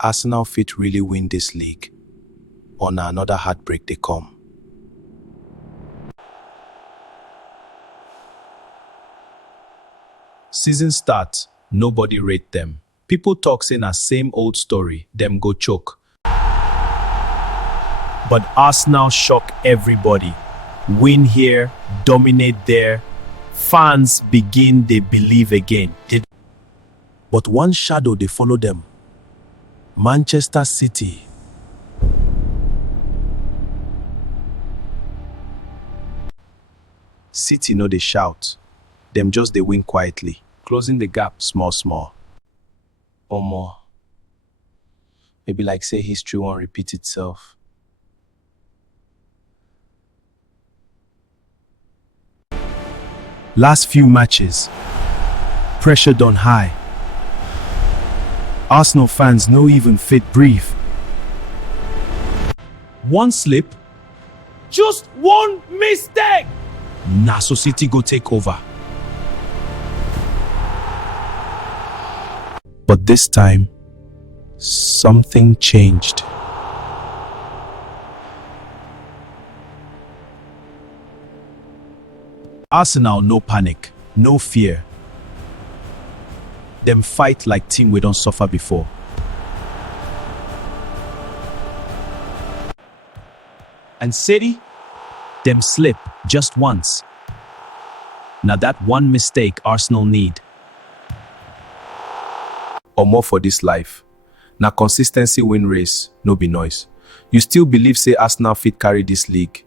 Arsenal fit really win this league, or na another heartbreak dey come. Season start, nobody rate them. People talk say na same old story, them go choke. But Arsenal shock everybody. Win here, dominate there. Fans begin they believe again. But one shadow they follow them. Manchester City. City no they shout. Them just they win quietly, closing the gap small small. Or more. Maybe like say history won't repeat itself. Last few matches, pressure done high. Arsenal fans no even fit breathe. One slip, just one mistake. Naso City go take over. But this time, something changed. Arsenal no panic, no fear. Them fight like team we don't suffer before. And City, them slip just once. Now that one mistake Arsenal need. Or more for this life. Now consistency win race, no be noise. You still believe say Arsenal fit carry this league?